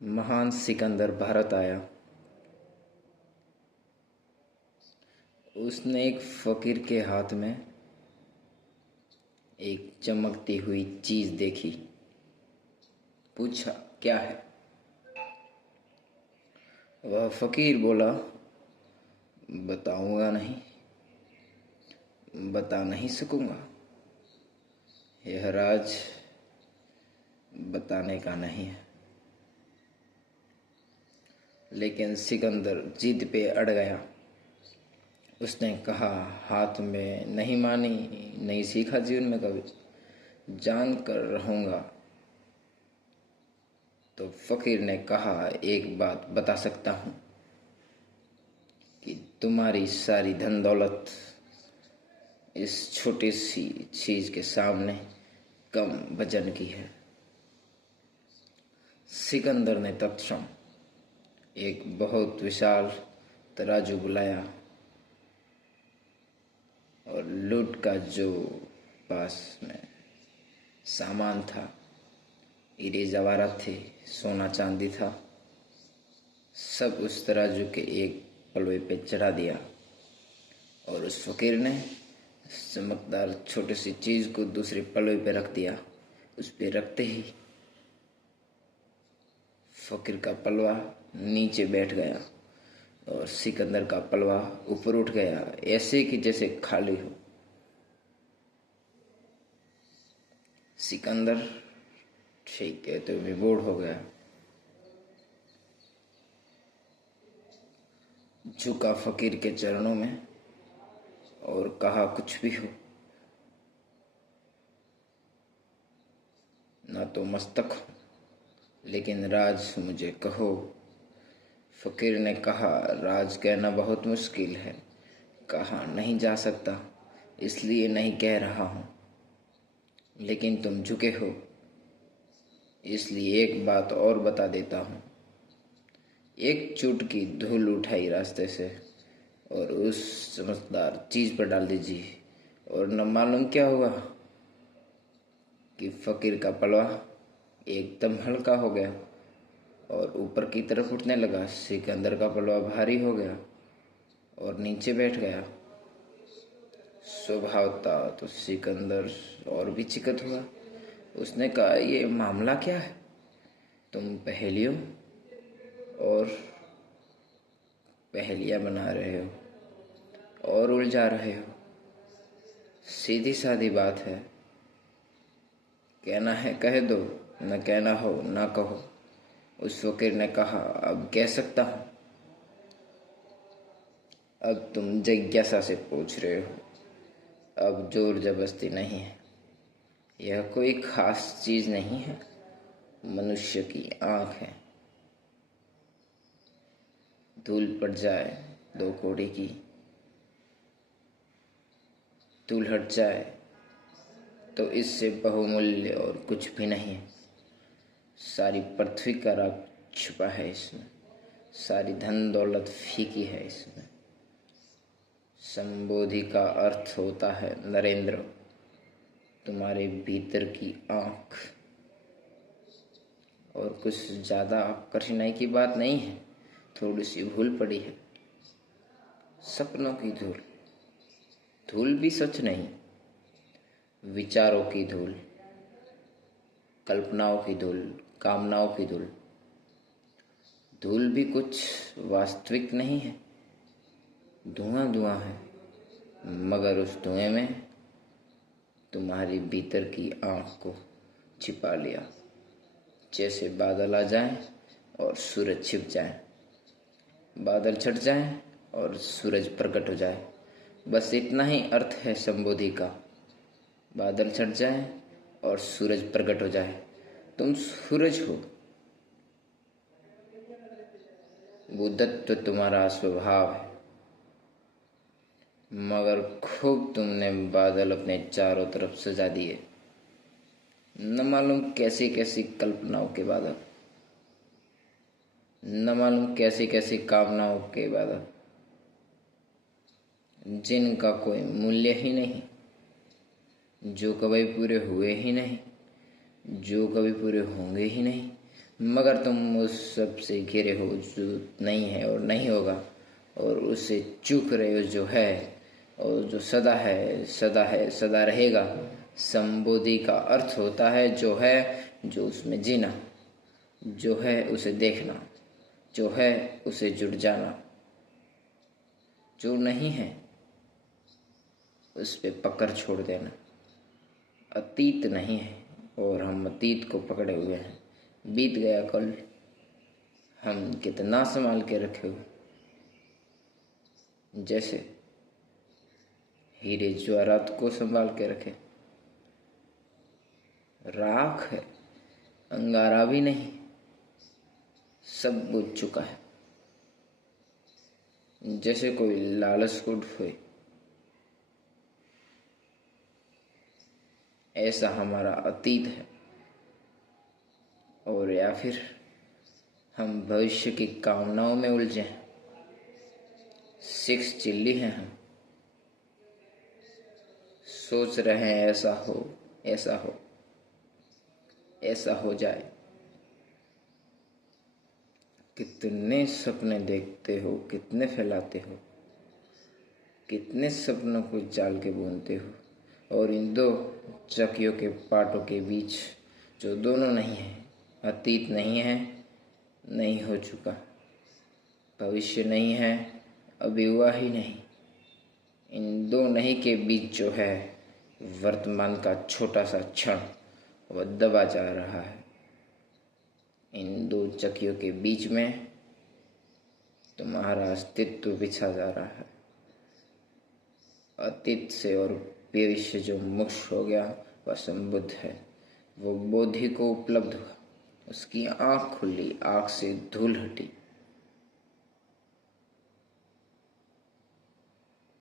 महान सिकंदर भारत आया। उसने एक फकीर के हाथ में एक चमकती हुई चीज देखी। पूछा, क्या है? वह फकीर बोला, बताऊंगा नहीं, बता नहीं सकूंगा। यह राज बताने का नहीं है। लेकिन सिकंदर जिद पे अड़ गया। उसने कहा, हाथ में नहीं मानी, नहीं सीखा जीवन में कभी, जान कर रहूंगा। तो फकीर ने कहा, एक बात बता सकता हूं कि तुम्हारी सारी धन दौलत इस छोटी सी चीज के सामने कम वजन की है। सिकंदर ने तत्क्षण एक बहुत विशाल तराजू बुलाया और लूट का जो पास में सामान था, हीरे जवाहरात थे, सोना चांदी था, सब उस तराजू के एक पलवे पे चढ़ा दिया। और उस फकीर ने चमकदार छोटी सी चीज को दूसरे पलवे पे रख दिया। उस पे रखते ही फकीर का पलवा नीचे बैठ गया और सिकंदर का पलवा ऊपर उठ गया, ऐसे कि जैसे खाली हो। सिकंदर ठीक कहते हुए विभोर हो गया, झुका फकीर के चरणों में और कहा, कुछ भी हो, ना तो मस्तक हो, लेकिन राज मुझे कहो। फकीर ने कहा, राज कहना बहुत मुश्किल है, कहा नहीं जा सकता, इसलिए नहीं कह रहा हूं। लेकिन तुम झुके हो, इसलिए एक बात और बता देता हूं। एक चुटकी धूल उठाई रास्ते से और उस चमकदार चीज पर डाल दीजिए, और न मालूम क्या हुआ कि फकीर का पलवा एकदम हल्का हो गया और ऊपर की तरफ उठने लगा। सिकंदर का पलवा भारी हो गया और नीचे बैठ गया। स्वभाव था तो सिकंदर और भी चिकत हुआ। उसने कहा, ये मामला क्या है? तुम पहेलियों और पहेलियां बना रहे हो और उलझा रहे हो। सीधी सादी बात है, कहना है कह दो, न कहना हो न कहो। उस फकीर ने कहा, अब कह सकता हूं। अब तुम जिज्ञासा से पूछ रहे हो, अब जोर जबरदस्ती नहीं है। यह कोई खास चीज नहीं है, मनुष्य की आंख है। धूल पड़ जाए दो कौड़ी की, धूल हट जाए तो इससे बहुमूल्य और कुछ भी नहीं है। सारी पृथ्वी का राग छुपा है इसमें, सारी धन दौलत फीकी है इसमें। संबोधि का अर्थ होता है नरेंद्र, तुम्हारे भीतर की आंख। और कुछ ज्यादा कठिनाई की बात नहीं है, थोड़ी सी भूल पड़ी है। सपनों की धूल, धूल भी सच नहीं, विचारों की धूल, कल्पनाओं की धूल, कामनाओं की धूल। धूल भी कुछ वास्तविक नहीं है, धुआं धुआं है, मगर उस धुएं में तुम्हारी भीतर की आंख को छिपा लिया। जैसे बादल आ जाए और सूरज छिप जाए, बादल छट जाए और सूरज प्रकट हो जाए, बस इतना ही अर्थ है संबोधि का। बादल छट जाए और सूरज प्रकट हो जाए, तुम सूरज हो। बुद्धत्व तुम्हारा स्वभाव है, मगर खूब तुमने बादल अपने चारों तरफ सजा दिए। न मालूम कैसी कैसी कल्पनाओं के बादल, न मालूम कैसी कैसी कामनाओं के बादल, जिनका कोई मूल्य ही नहीं, जो कभी पूरे हुए ही नहीं, जो कभी पूरे होंगे ही नहीं, मगर तुम उस सब से घिरे हो जो नहीं है और नहीं होगा, और उससे चूक रहे हो जो है और जो सदा है, सदा है, सदा रहेगा। संबोधि का अर्थ होता है जो है, जो उसमें जीना, जो है उसे देखना, जो है उसे जुड़ जाना। जो नहीं है उस पे पकड़ छोड़ देना। अतीत नहीं है और हम अतीत को पकड़े हुए हैं। बीत गया कल, हम कितना संभाल के रखे हुए, जैसे हीरे जवाहरात को संभाल के रखे। राख है, अंगारा भी नहीं, सब बुझ चुका है। जैसे कोई लालच को ढोए, ऐसा हमारा अतीत है। और या फिर हम भविष्य की कामनाओं में उलझे हैं। 6 चिल्ली हैं हम, सोच रहे हैं ऐसा हो, ऐसा हो, ऐसा हो जाए। कितने सपने देखते हो, कितने फैलाते हो, कितने सपनों को जाल के बुनते हो, और इन दो चकियों के पाटों के बीच जो दोनों नहीं है, अतीत नहीं है, नहीं हो चुका, भविष्य नहीं है, अभी हुआ ही नहीं, इन दो नहीं के बीच जो है वर्तमान का छोटा सा क्षण वह दबा जा रहा है। इन दो चकियों के बीच में तुम्हारा अस्तित्व बिछा जा रहा है। अतीत से और भविष्य जो मुक्त हो गया वह संबुद्ध है। वो बोधि को उपलब्ध हुआ, उसकी आँख खुली, आँख से धूल हटी।